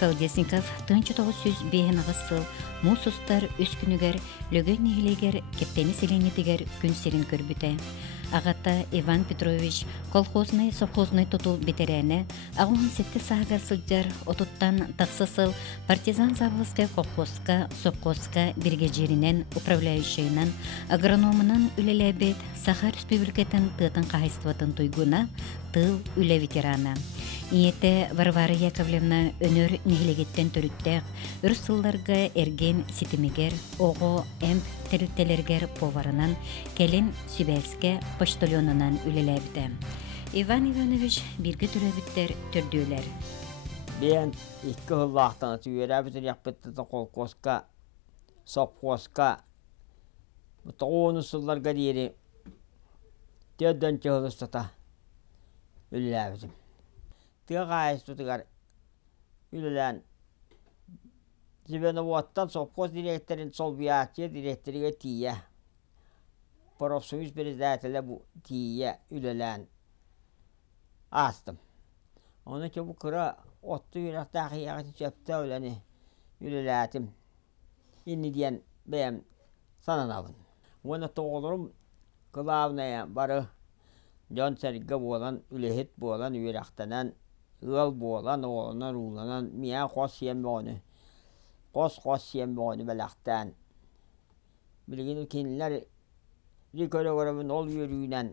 Колдесников 1905 сыл мусустар үскүнүгер лөгөн нехилегер кептени селенетигер күн серин көрбүтэ. Агата Иван Петрович колхозный совхозный тутул битерәне, агын сетте сагар сылжар отуттан тақсысыл партизан заводская колхозка, совхозка биргежеринен управляющийнан, агрономынан үлеләбет Сахар Республикатын тытын кайыстыватын туйгуна тыл үле ветерана. Иете Варвара Яковлевна өнөр нехилегеттен төрүттәк, үр сылларга эрген ситимигер, ого эмп терүттелергер поварынан, келин Сибельске почтальонынан үлеләбді. Иван Иванович бирге түрәбіттер төрдүләр. Мен икки хыллақтан түйерәбітір яқпетті қолқосқа, сопқосқа, тоғыны сылларға дейірі төдден чығылыстата үлеләбітім. Тыға қайыстытығар үлелән. Зібені оттан сопқос директорын сол биятия директорыға тие. Профсоюз председателі бұл тие үлелән астым. Оны ке бұл қыра отты үйрақта қияғын сөпті өләні үлеләтім. Инни дейін бәйім сананабын. Оны тоғылырым қылауная бары жон сәргі болан, үлехет болан, үйрақтанан, ыл болан, оғынан, ұланан, мия қос сием боны, қос сием боны бәліқтан. Білген үлкенілер рекөрі-көрімін ол үйрүйінен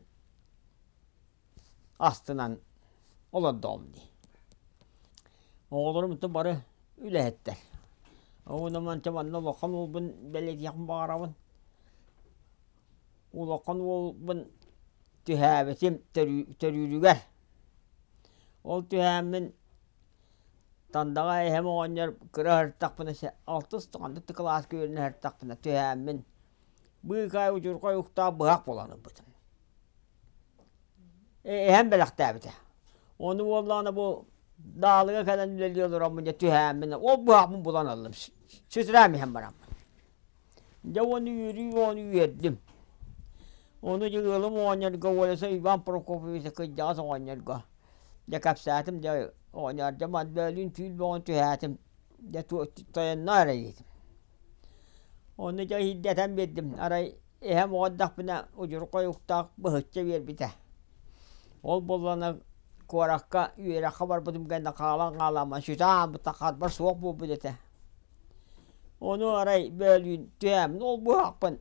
астынан оладдауымды. Оғылырымды бары үлехеттер. Оғыныман чаманна лоқан олбын бәлет яқын бағарабын. Олоқан олбын tühävetim törürüger. Ol tühämin tandaga hem oğanyar kıra hırtak bana altı sıkanda tıkılas görünü hırtak bana tühämin bıykay ucurkay ukta bıhak bolanı bıdım. Hem belakta bide. Onu oğlana bu dağlığa kadar üleliyorlar amınca tühämin o bıhakmın bulan aldım. Süsüremi hem baram. Ya onu yürüdüm. Onu yığılım oğanyarga olasa İvan Prokofiev'e kıcağız oğanyarga. Ya kapsatım ya oğanyarca madbelin tül boğun tühätim. Ya toyanına araydım. Onu ya hiddetem beddim. Aray hem oğaddak bina ucurka yuktak bıhıtça ver bite. Ol bolana korakka üyerakka var butum ganda kalan sütan bu takat var soğuk bu bidete. Onu aray belin tühämin ol bu hakpın.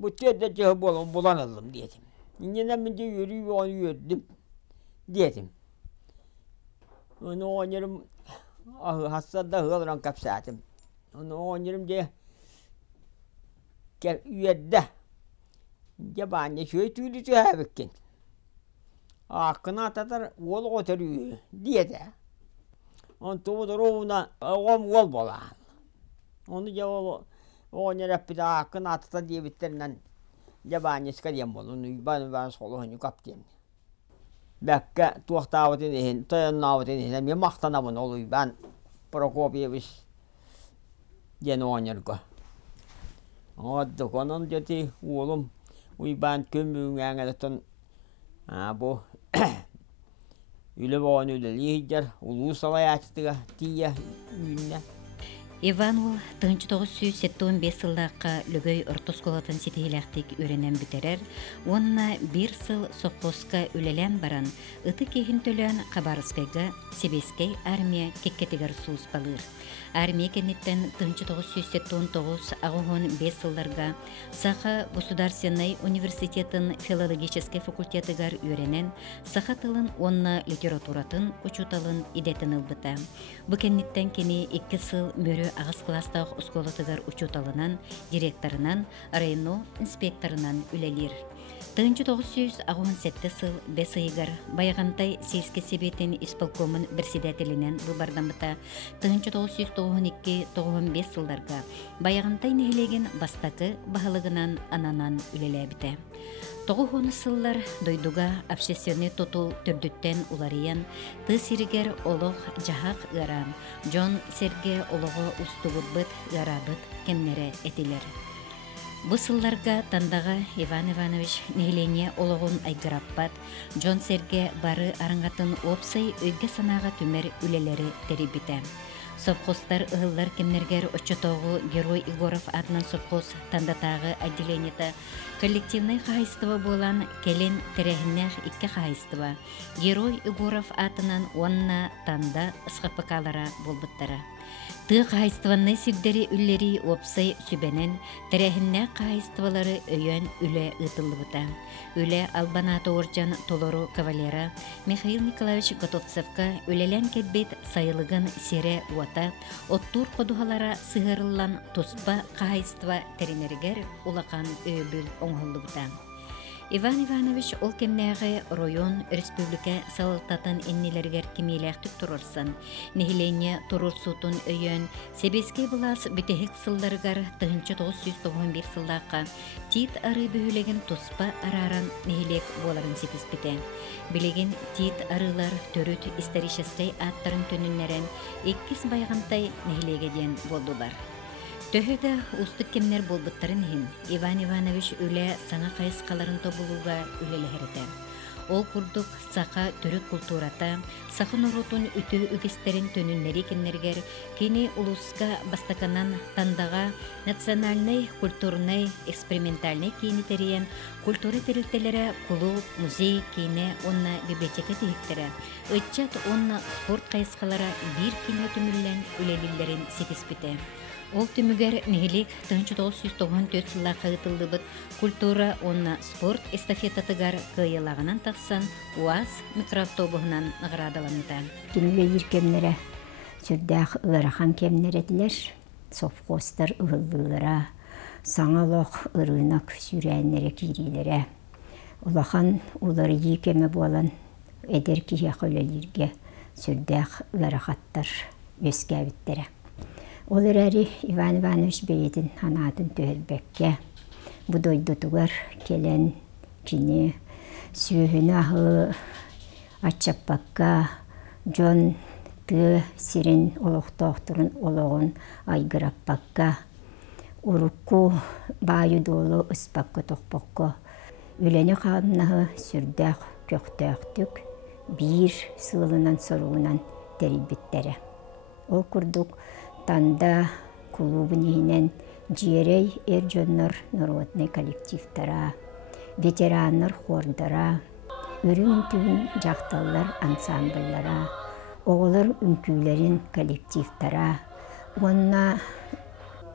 Bu tüyde cihı bulanalım diyedim. İngenen mince yürüyüp onu yürüdüm diyedim. Onu oynarım hastada hılan kapsatım. Onu oynarım diye üyedde. Yabancı şöyle tüylü tüyhebekken. Akına atatar ol oturuyor diye de. Onu tuğdur oğuna ol bolan. Onu cevabı oğanyar bir daha akın atıta diye bitlerinden yabancıska diyem bolun. Ben solu hani kaptayım. Bekle tuğta avatın ehin, toyanın avatın ehin. Ben maktanamın oluyor. Ben Prokopieviç yeni oğanyarga. Oğadık onun dedi oğlum. Ben kömüğün ağalıtın bu üle boğun üle lihicer. Ulu salaya açtığı diye ünle. Иванул 1975 сыллаққа лөгөй ортосколатын сетейләқтік өренен бітерер, онына бір сыл соққосқа үлелен баран, ұты кейін төлен Қабарыскайға Себескей армия кеккетігер суыз балыр. Армия кенеттен 1979 ағуғын 5 сылларға Саха Государственный университетін филологический факультетігер өренен, Саха тылын онына литературатын учуталын идетін ылбыта. Бұ кенеттен кені 2 сыл мөрі ағыз кластағы ұсколатығар учуталынан, директорынан, району инспекторынан үлелер. 1997 сыл бесыйгар Баяғантай сельский себетін исполкомын председателінен бұлбардамыта 1992-95 сылдарға Баяғантай нехилеген бастақы бағылығынан ананан үлеләбіті. 90 сыллар дойдуга общественный тотул түрдүттен уларыян тысиригер олох жахак ыран, Джон Серге олого устугуббыт ырабыт кеннере этилер. Бу сылларга тандага Иван Иванович нехилене ологун айгыраппат, Джон Серге бары арыңатын опсай өйге санаға түмер үлелері терибите. Совхозтар ығыллар кемнергер очотоғу Герой Игоров атынан совхоз тандатағы отделениета коллективный қағайыстыва болан келен терехіннәқ икке қағайыстыва. Герой Игоров атынан онна танда ысқапықалара болбыттара. Тыға қағайыстыванны сирдері үллері опсай сүбенен терехіннәқ қағайыстывалары өйен үлі ұтылы бұта. Үлі Албаната Орджан Толору Кавалера Михаил Николаевич Готовцевка үлелен кетбет сайылығын сере уата, оттур қодуғалара сығырылан тұспа қағайыстыва теренергер улақан өйбіл оңғылы бұта. Иван Иванович ол кемнәғі район республика салылтатын эннелергер кемеләқтік тұрырсын. Нехилене тұрырсутын өйен Себеске бұлас бүтехік сылдарығар 1991 сылдаққа тит ары бүйілеген тұспа араран нехилек боларын сетіс біте. Білеген тит арылар төріт историческай аттарын төнінлерін еккіз байғантай нехилегеден болдылар. Төхөді ұстық кемнер болбыттарын хин, Иван Иванович үлі саңа қайысқаларын тобылуға үлелі хәрді. Ол күрдік сақа түрік культурата, сақын ұрутын үті үгістерін төнінлері кеннергер, кені ұлысқа бастаканан тандаға национальный, культурный, экспериментальный кейіні терейен, культура терілтелері клуб, музей кейіні, онна библиотека тегіктері. Өтчат онна спорт қайысқалара бір кейіні түміллен үлелілерін сетіспіті. Ол түмігер нехилек 1994 сылла қағытылды бұд культура онна спорт эстафетатыгар кыйылағынан тақсан УАЗ микроавтобуғынан ғырадаланды. Кемле еркемлері сүрдәқ ұларахан кемнереділер, совхозтар ұғылдылыра, саңалақ ұрынақ сүрәнлері кейрилері. Улахан улары екеме болан әдер кияқ өлелерге сүрдәқ ұларахаттар өскәбіттері. Олар әрі Иван Иванович бейетін анатын төхелбәкке. Бұдойдытығар келен кені сүйіні ағы атчаппаққа Джон ты сирен олықтақтырын олығын айгыраппаққа. Урукку байы долы ұспаққа тоқпаққа. Үләні қағыннағы сүрдәқ көқтәқтік бір сылынан соруынан терибіттері. Ол күрдік танда клубынейнен жиерей жоннор народный коллективтара, ветераннар хордара, үрін түн жақталар ансамбльлара, оғылар үнкүйлерін коллективтара, онна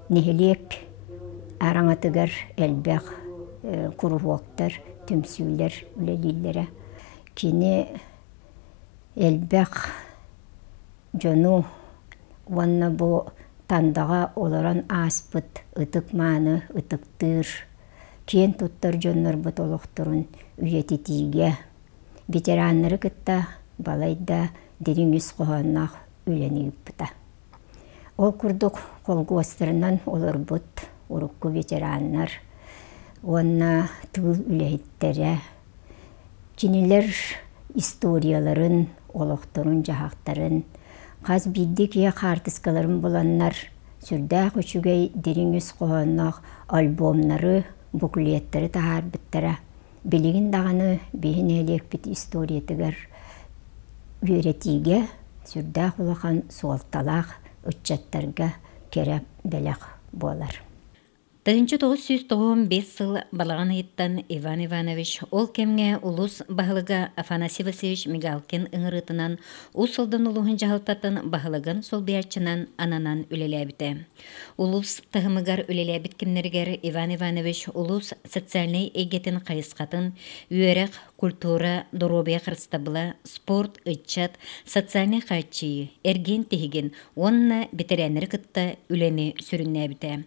нехелек араңатыгар әлбәқ курувоктар, түмсүйлер үлелілері. Кені әлбәқ жону Онна бу тандаға оларан аспыт, ытык маны, ытыктыр. Кен туттар жоннор бұт олықтырын үйететиге. Ветераннары кытта балайда деріңіз қоғаннақ үлені үппіта. Ол күрдік қолғы остырынан олар бұт, ұрыққы ветераннар. Онна тыл үлейттері. Кенелер историяларын, олықтырын, жағақтарын, Қаз бидді кия қартыскаларым боланнар, сүрдәқ үшігей деріңіз қоғаннақ альбомнары, буклеттері тағар біттара. Білігін дағаны бейін әлек біт историятығар өретиге сүрдәқ олақан суалталақ үтчаттарға кері бәләқ болар. 1995 сыл балаған айыттан Иван Иванович ол кемге улус бағылыға Афанасий Васильевич Мигалкин ыңырытынан усылдың улуғын жағылтатын бағылығын сол биячынан ананан үлеләбіті. Улус тағымығар үлеләбіт кемнергер Иван Иванович улус социальный егетін қайысқатын, үйерек культура, доробия қырыстабыла, спорт, үтчат, социальный қайтчы, эрген тегін, онына бетерәнір кытта үлені сүріннәбіті.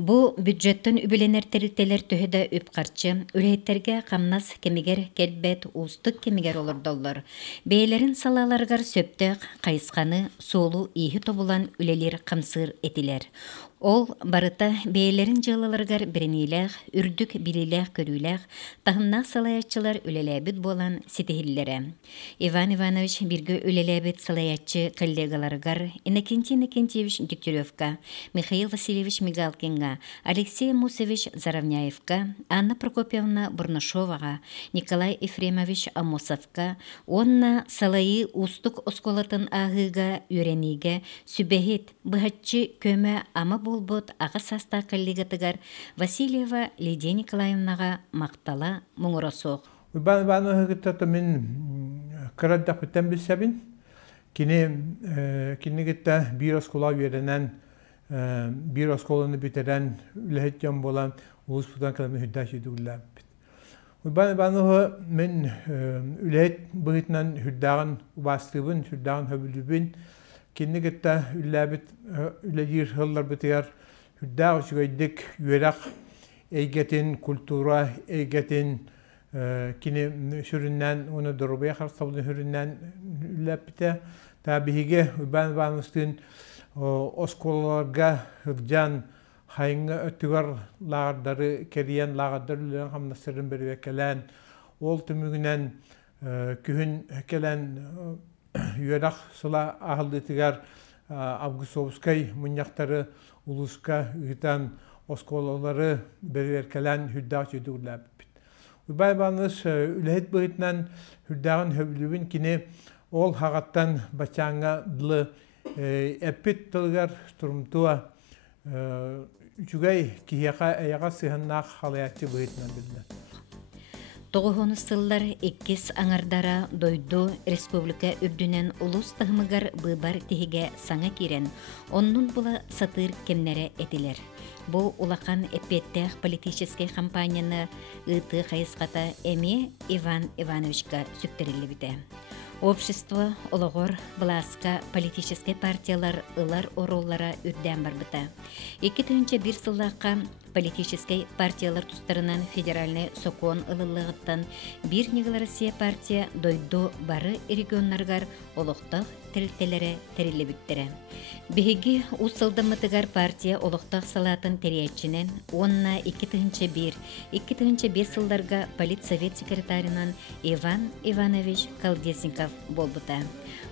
Бу бюджеттен үбіленер терілтелер төхеді үпқарчы, үлеттерге қамнас кемегер келбет ұстық кемегер олар доллар. Бейлерін салаларғар сөптіқ, қайысқаны, солу, игі тобулан үлелер қамсыр етілер. Ол барыта бейлерин жылыларгар бірінейләқ, үрдік біліләқ көріләқ, тағымнақ салаятчылар үлеләбіт болан сетихиллері. Иван Иванович біргі үлеләбіт салаятчы коллегаларгар Иннокентий Иннокентьевич Дегтяревка, Михаил Васильевич Мигалкинга, Алексей Мусевич Заравняевка, Анна Прокопьевна Бурнашоваға, Николай Ефремович Амосовка, онна салайы устук осколатын ағыға үйренеге сүбәхет бұхатчы көмі ама болбот аға саста коллегатыгар Васильева Лидия Николаевнаға мақтала мұңырасоқ. Ben hıgıtta min kıradda bitten bilsebin. Kini gitte bir oskola verenen, bir oskolanı bitiren, ülhetcan bolan Ulusputan kalanı hüddaş edildiler. Ben min ülhet bıhıtnan hüddağın bastığın, hüddağın höbülübün. Kini gitte ülebit, üleyir hıllar bitiyor. Hüddağ şügeydik, yürak, eygetin, kultura, eygetin, kini süründen onu durubaya karşıladığı süründen lepte tabiige ben vanstın oskolalarga hırcan hayınga ötügar lağdarı keriyen lağdarı hamnasırın bir vekelen ol tümügünen kühün kelen yürak sıla ahıldıtıgar Avgustovskay munyaktarı uluska gitan oskolaları bir vekelen hüddaç edurlar. Baybanız ülhet bıhıtnan hüddağın höbülübün kini ol hağattan başanga dılı epit tılgar turumtuğa üçügey kihiyaka ayağa sığınnak halayatçı bıhıtnan bildiler. Тоғуғыны сыллар еккес аңардара дойду республика үрдінен улус тағымыгар бұбар тегеге саңа керен, оннун бұла сатыр кемнері етілер. Бұл улақан эппеттех политический кампанияны ыты қайысқата эме Иван Ивановичка сүктерілі біте. Общество, олығыр, бұласқа политический партиялар ылар ороллара үрден бар бұта. 2001 сыллаққа политический партиялар тұстарынан федеральный сокон ылылығыттан бір негіл Россия партия дойду бары регионларгар олықтық тірілтелері тірілі біттірі. Беги усылдымытыгар партия олықтық салатын терiyetчинен онна 2001-2005 сылларга политсовет секретарынан Иван Иванович Колдесников болбыта.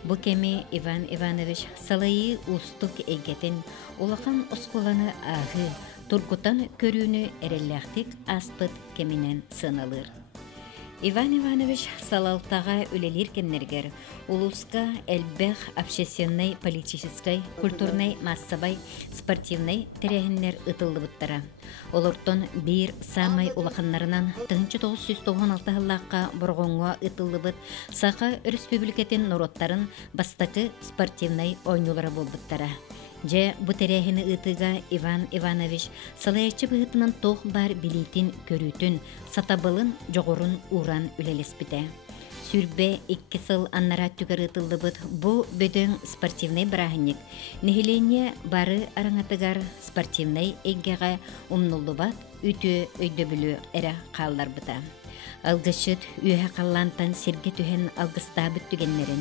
Бу кеми Иван Иванович салайы устук егетін улақан осколаны ағы Тургутан көрүүнү эрелләхтик аспыт кеминен сыналыр. Иван Иванович салалтага үлелер кеннергер, улуска элбэх общественный, политической, культурный, массовый, спортивный терехиннер ытылды буттара. Олортон бир самай улаханнарынан 1996 жыллаққа борғонға ытылды бут Саха республикатын нороттарын бастакы спортивный ойнулары болбуттара. Же бұтерәхіні ұтыға Иван Иванович салаячы бұғытынан тоқ бар билетин көрүтін, сатабылын жоғырын уран үлелеспіті. Сүрбе 2 сыл аннара түгір ұтылды бұд бұ бөдің спортивный бірағынек. Нехілене бары араңатыгар спортивный егеға умнулды бат үті өйді бүлі әрі қалдар бұта. Алгышыт үйе қаллантан серге түхен алгыста бүттігенлерін,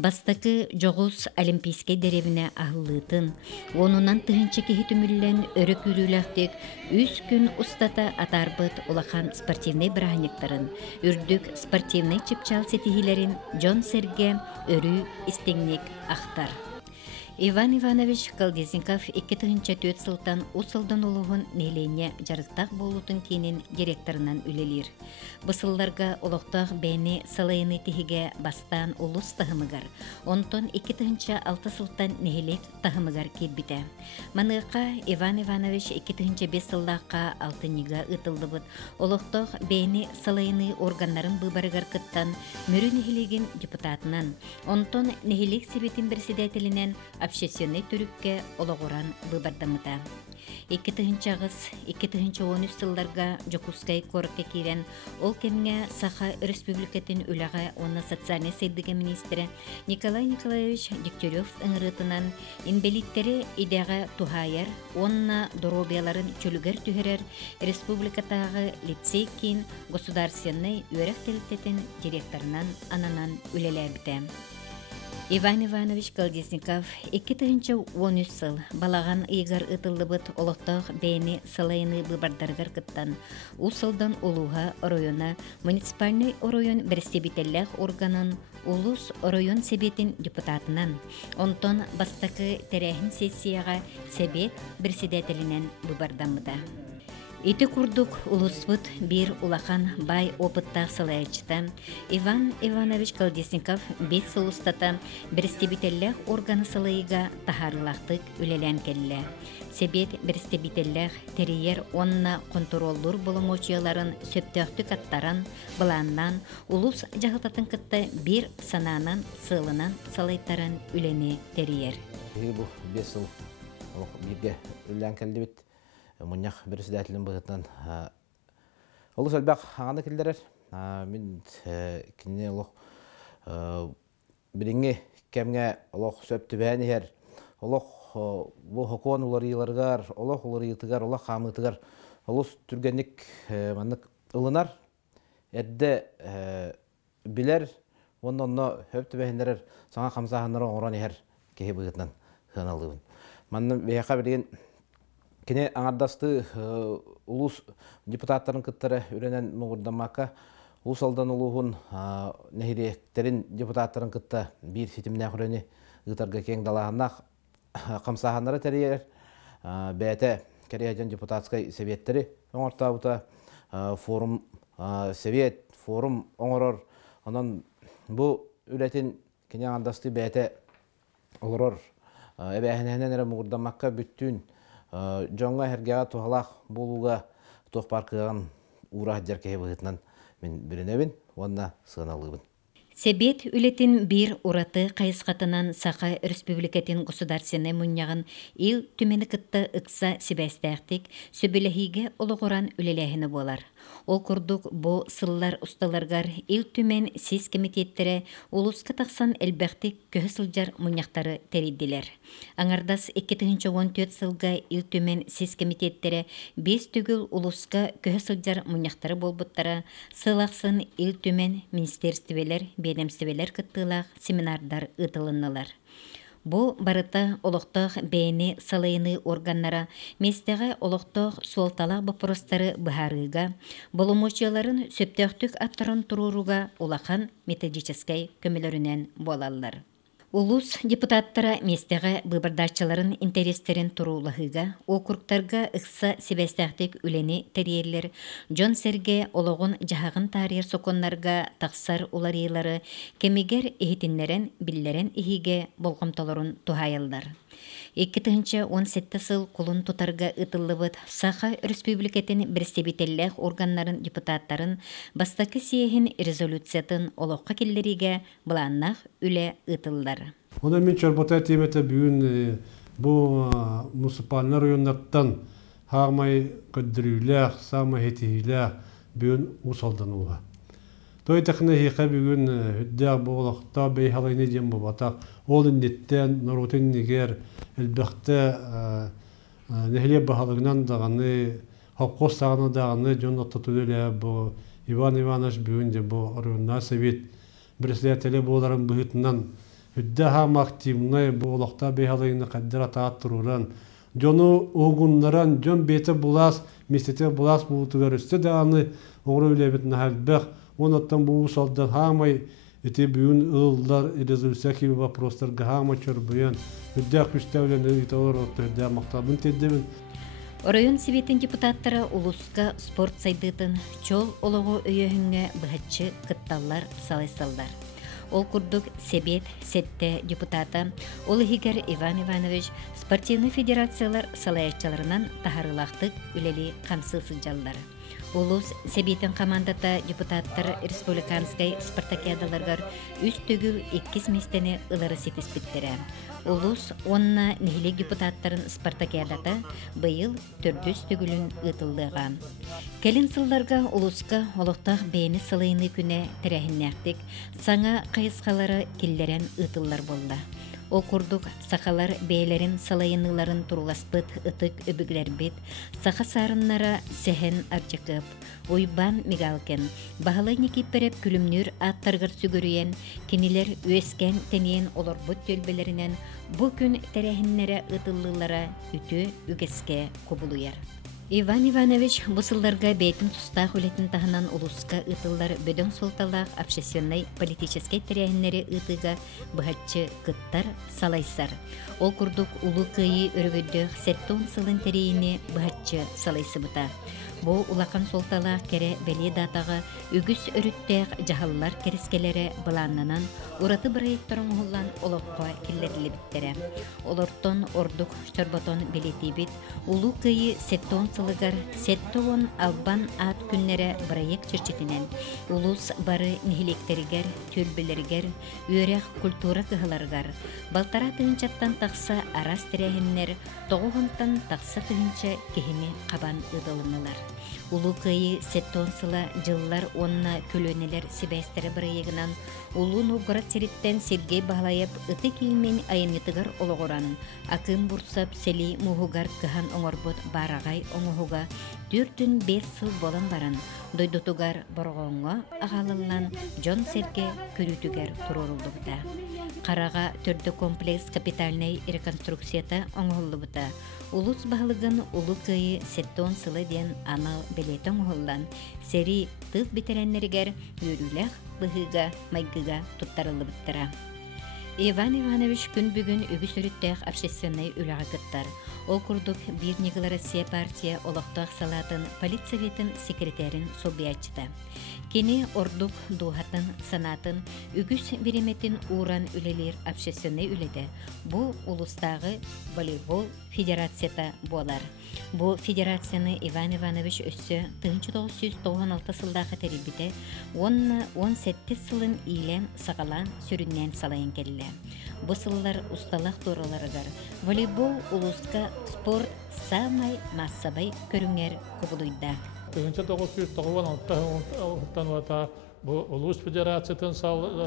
бастакы жоғыз олимпийский деревіне ағылытын, онунан тыхынчы кехи түміллен өрі күріләқтек 3 күн ұстата атарбыт улахан спортивный бірағынектарын, үрдік спортивный чыпчал сетихилерін Джон Серге өрі истеңнек ақтар. Иван Иванович Колдесников 2004 сылтан усылдан олығын нелене жарықтақ болутын кейінен директорынан үлелер. Бұсылларға олықтақ бәйні салайыны тегеге бастан улус тағымыгар. Онтон 2006 сылтан нехелек тағымыгар кетбіті. Маныққа Иван Иванович 2005 сыллаққа алтыныға ұтылды бұд. Олықтақ бәйні салайыны органнарын бұбарығар кыттан мөрі нехелеген депутатынан. Онтон нехелек себетін председателінен общественный түрікке олығыран бұбардамыта. 2013 сылларға Жокускай корыққа керен ол кемге Саха республикатын үліға оны социальный сейдігі министрі Николай Николаевич Дегтярев ұңырытынан инбелиттері идеға тухайар, онына доробияларын чөлігер түхерер республикатағы лицей кейін государственный өрек телектетін директорынан ананан үлелі әбіті. Иван Иванович Колдесников 2013 сыл балаган ыйгар ытыллыбыт олохтоох бэйни сылайыны быбардаргар кыттан усылдан улуға района муниципальный район берстебителлэх органын улус район себетин депутатынан онтон бастакы терехин сессияға себет председателинен быбардамыда. Ити курдук улуспут бир улахан бай опыттақ сылайчыта Иван Иванович Колдесников 5 сылустата берстебителлэх органы сылайыга тахарылақтык үлелен келле. Себет берстебителлэх терьер онна контроллур болуңочуяларын сөптөктүк аттаран, быланнан, улус жағытатын кытта бир сананан, сылынан салайтаран үлени терьер. Бу 5 сыл бирге үлелен келді бит. Мұнях председателін бұғытынан олыс әлбәқ ағаны келдерер. Мен кіне олық біріңе кәмге олық сөпті бәні әр. Олық бұл хокуан олар еларғар, олық олар елтігар, олық қамытығар. Олыс түргенік манық ұлынар. Әдді білер, онны өпті бәйіндерер саңа қамсағанлары оңыран әр кеге бұғытынан ғаналығын. Манның бейіқа білген Кене аңардасты улус депутаттарын кыттары үренен мұғырдамаққа улус алдан улуғын нәхиректерін депутаттарын кытта бір сетіміне құрені ұтарға кең далағанақ қамсағанлары тәрейер бәйті кәрейден депутатскай советтері оңыртауыта форум совет, форум оңырыр. Онан бұл үретін кене аңардасты бәйті олырыр. Әбәйінен әрі мұғырдамаққа бүттін Жоңға әргеға туғалақ болуға тоқпарқыған ұра жәркеге бұғытынан мен бірінебін, онына сығыналығын. Себет үлетін бір ураты қайысқатынан Сақа Республикатын государственный мұнияғын ил түмені кытты ұқса себәстәқтік сөбіліхиге олығыран үлеләхіні болар. Ол күрдік бұл сыллар ұсталарғар ил түмен сез комитеттері улусқа тақсан әлбәқтік көхі сылжар мұнияқтары тәрейділер. Аңардас 2014 сылға ил түмен сез комитеттері 5 түгіл улусқа көхі сылжар мұнияқтары болбыттара сылақсын ил түмен министерствелер, бедемствелер кыттылақ семинардар ұтылынылар. Бу барыта олықтық бәйіні салайыны органнара местеға олықтық суалталақ бапырыстары бұхарыға, болумочыларын сөптөқтік аттырын тұруруға олақан методическай көмілерінен болалар. Улус депутаттара местеға бұбырдачыларын интерестерін тұрулығыға, округтарға ұқса себестәқтік үлені тәрелер, Джон Серге олығын жағағын тарихер соконларға тақсар уларыйлары кемегер ehitинлерін биллерін ихиге болғымталарын тухайылдар. 2017 сыл кулун тутарга ытыллыбыт Саха Республикатын берстебителлэх органнарын депутаттарын бастакы сиехин резолюциятын олоққа келлериге бұланнақ үле ытылдар. Онда мен чорбота темете бүгін бұл муниципальный районнардан хағмай көддіріләқ, самай хетихиләқ бүгін усалдан оға. Той тәқіне хиқа бүгін үддәқ болақта бейхалайны дем болатақ. Ол үндеттен, нұротын негер, әлбәқті нәхіле бағалығынан дағаны, хаққос тағаны дағаны жон оттатылылы бұл Иван Иванович бүгін де бұл районна совет бірісілетелі боларын бұғытынан үдді хам активны бұл олақта бейхалайны қаддыр атағат тұруран. Жону оғынларан, жон беті бұлас, местете бұлас бұлытығар үсті дағаны оңыры өлебетін әлбәқ. Онаттан бұл салдан хамай эти бүгін ылдар резолюция кеби вопростарға хамай чорбуян үддәк үстәулені италар отты үддәк мақтабын теддебін. Район Советин депутаттары улуска спорт сайдытын чол олығы өйөһүнгө быһаччы кытталлар салайсалдар. Ол курдук Себет, Сетте депутата Олыхигер Иван Иванович спортивный федерациялар салаяччаларынан тахарылақтык үлели қамсы сылжалдар. Улус Себетин командата депутаттар республиканскай спартакиадаларгар үст түгіл 2 местені ылары сетіспеттері. Улус онна нехилек депутаттарын спартакиадата быйыл 400 түгілін ытылдыға. Келин сылларга улуска олықтақ бейіні сылайыны күне тәрәхіннәқтік саңа қайысқалары келлерен ытыллар болды. Ол курдук сақалар бейлерин салайыныларын туруласпыт ытык өбүглер бит, сақа сарыннара сехен арчыкып, Ойбан Мигалкен, бағалайны киппереп күлімнүр аттарғыр сүгіріен, кенилер өскен тенейін олорбут төлбелерінен бұ күн тәрәхіннері ұтылылары үті үгеске кобулуяр. Иван Иванович бұсылдарға бәйтін тұстақ үлетін тағынан ұлысқа ұтылар бөдің солталақ обшессионный политический тәрәхіннері ұтыға бұхатчы қыттар салайсар. Ол күрдік ұлы қыйы өргөдді сәттон сылын тәрейіне бұхатчы салайсы бұта. Бу улақан солталақ кәрі бәле датаға үгіс өріттәқ жағалылар кәріскелері бұланынан ұраты бірайыттырын ұғылан олыққа келлерілі біттері. Олыртон ордық чорбатон білеті бит, улу күйі сеттон сылығар, сеттоғын албан ат күннері бірайық чүрчетінен, улус бары нехилектерігер, төлбілергер, үйрек культура кығыларғар. Балтара түйінчаттан тақса арас тірәхіннер, тоғығынтан тақса түйінча кехіне қабан ұдылынылар. Улу күйі сеттон сыла жыллар онна көлөнелер сибәстері бірайығынан Улу Новгород сериттен Сергей бағлайып ыты кеймен айынетігір олығыран. Акын бұрсап сели мұғығар кыхан оңырбұт барағай оңығыға 4-5 сыл болан баран. Дойдутугар борғоңға ағалылан Джон Серге көрітігер тұрорылды бұта. Қараға түрді комплекс капитальный реконструкцията оңғылды бұта. Улус бағылығын улу күйі сеттон сылы ден анал белетін оңғылдан. Сери тыз битеренлерігер өріләқ бұғыға майгыға тұттарылы бұттыра. Иван Иванович күн бүгін үгіс өріттәқ обшессионный үліға кыттар. Ол күрдік бір негілі Россия партия олықтақ салатын полицияветін секретарин собиятчыда. Кені ордук дуғатын санатын үгіс береметін уран үлелер обшессионный үледі. Бұл улустағы волейбол федерацията болар. Бұл федерацияны Иван Иванович өссі 1996 сылдағы тәрібіде 17 сылын илен сағалан сүріннен салайын келі. Бұл сыллар ұсталақ тураларығар. Волейбол улуска спорт самай массабай көріңер көбілуйда. 1996 bu Ulus Federasya'nın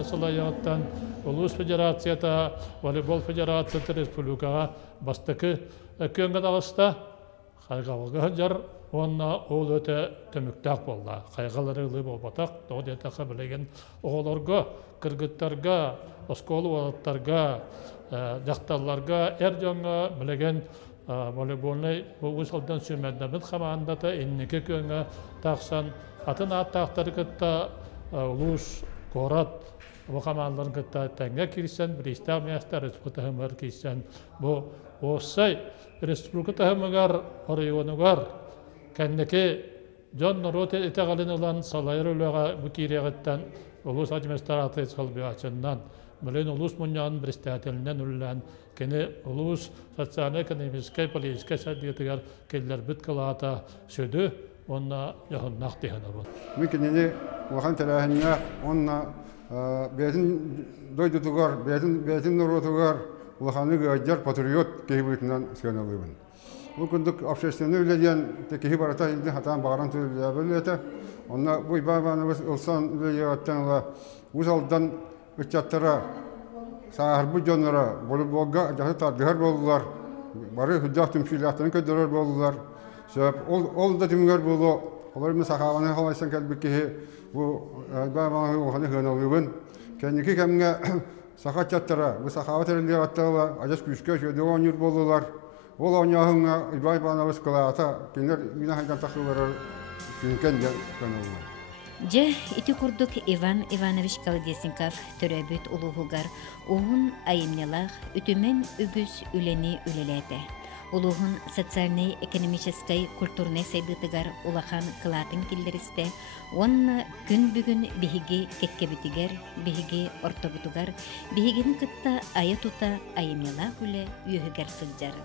salayattan Ulus Federasya'da Voleybol Federasya'da Respublikaga bastıkı köyünge dağısta kaygalığı jar onna ol öte tömüktak boldu. Kaygalarılı bolbatak doğdiyataka bilegen oğlarga, kırgıtlarga, oskolu oğlatlarga, jaktallarga, erjonga bilegen voleybolny bu usuldan sürmedemit xamandata inneke köyünge taqsan atın attaqtары kıtta Ulus, Korat, bu xamanların kıtta tenge kirsen, bir istamiyasta Respublika hımar kirsen, bu olsay Respublika hımar orayunugar, kendeki John Norot eteğalın olan salayır ölüğa bu kiriyagıttan Ulus administratı salbi açından, bilen Ulus munyanın bir istatelinden ülülen, kene Ulus sosyal ekonomiskay politika sadiyetigar keller bitkalata södü, onna yahınnak dihana bu. Mümkün Vahan telahınna onna betin doydutugar, betin norotugar, vahanı gayjar patriot kehibitinden sönalıyım. Bu kunduk obsesyonu üleyen tekihi barata indi hatan bağıran tüylüyabillete. Onna bu ibabanımız olsan üleyattanla uzaldan üccattara sahar jonlara voleybolga jahı tarihar boldular. Barı hüccah tümşiliyatını ködürür boldular. Sebep ol da tümger bolu. Olarımız sahavanı halaysan kelbiki bu ibabanı ohanı hınalıyım. Kendiki kemge sakatçattara bu sahavat eliyattarla acas küske şöyle onur boldular. Ol oynağına ibabanımız kılata kendiler günahından takıları sünken kanallar. Je iti kurduk Ivan Ivanoviç Kaldesenkov töröbüt uluğugar oğun ayımnelağ ütümen ügüs üleni ülelete. Uluğun социальный, экономический, культурный сайдытыгар улахан кылатын киллеристе, онна күн бүгүн биһиги кеккебитигер, биһиги ортобутугар, биһигин кытта айы тута айымнелağ үле үйөгер сылжар.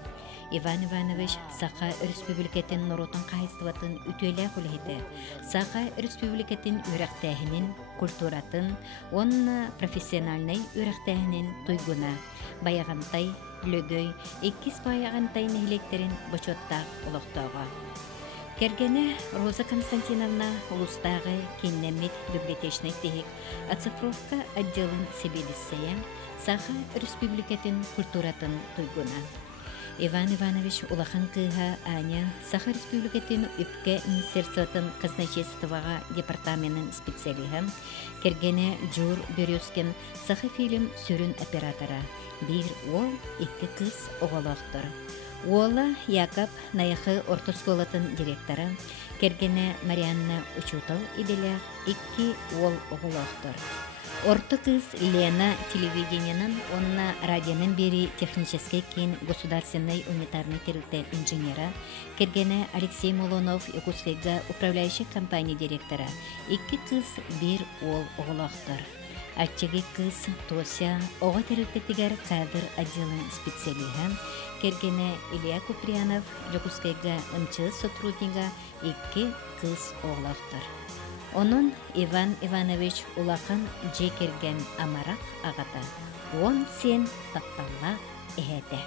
Иван Иванович Саха Республикатын Норотын қайыстыватын үтөлі құлейді. Саха Республикатын үрәқтәхінін, культуратын, онна профессиональный үрәқтәхінін туйгуна, баяғантай, лөгөй, 2 баяғантай нехилектерін бачоттақ ұлықтауға. Кергені Роза Константиновна улустағы кеннемет библиотечный техик оцифровка отделын себедіссея Саха Республикатын культуратын туйгуна. Иван Иванович улахан кыха Аня Саха Республикатын үпке министерствотын казначействоға департаментын специалиһы кергене Жур Березкин Саха фильм сүрін оператора. Бир ол икки кыз оголоқтыр. Уола Яков Наяхы орта школатын директоры кергене Марианна Учутал иделях икки ол оголоқтыр. Орта кыз Лена телевидениянын, онна радионын бери технический кейін государственный унитарный терилте инженера, кергене Алексей Молонов Якутскайга управляющий компания директора, икки кыз бир ол оголоқтыр. Аччыгы кыз Тося оға терилтетигер кадр отделын специалиһы, кергене Илья Куприянов Якутскайга МЧС сотруднига икки кыз оголоқтыр. Onun Иван Иванович улахан жекерген амарақ ағата. Он сен татталла әйді.